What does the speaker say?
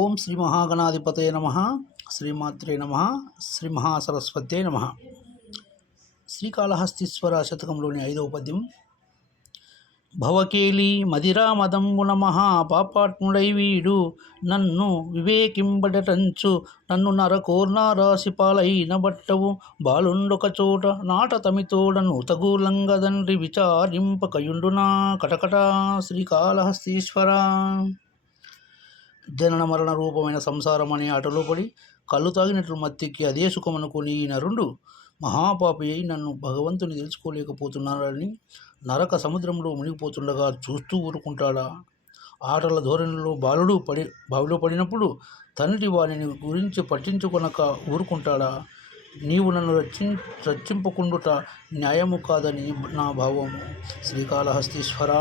ఓం శ్రీ మహాగణాధిపతయ నమ. శ్రీమాత్రే నమ. శ్రీ మహాసరస్వతే నమ. శ్రీకాళహస్తీశ్వర శతకంలోని 5వ పద్యం. భవకేలి మదిరామదంబున మహాపాపాత్ముడై వీడు నన్ను వివేకింబడటంచు నన్ను నరకోర్నారాశి పాలైన బట్టవు బాలుండొక చోట నాట తమితోడను తగులంగదండ్రి విచారింపకయుండునా కటకట. శ్రీకాళహస్తీశ్వర. జనన మరణ రూపమైన సంసారం అనే ఆటలో పడి కళ్ళు తాగినట్లు మత్తెక్కి అదే సుఖమనుకుని ఈ నరుండు మహాపాపి అయి నన్ను భగవంతుని తెలుసుకోలేకపోతున్నాడని నరక సముద్రంలో మునిగిపోతుండగా చూస్తూ ఊరుకుంటాడా? ఆటల ధోరణిలో బాలుడు బావిలో పడినప్పుడు తండ్రి వారిని గురించి పట్టించుకొనక ఊరుకుంటాడా? నీవు నన్ను రక్షింపకుండుట న్యాయము కాదని నా భావము. శ్రీకాళహస్తీశ్వర.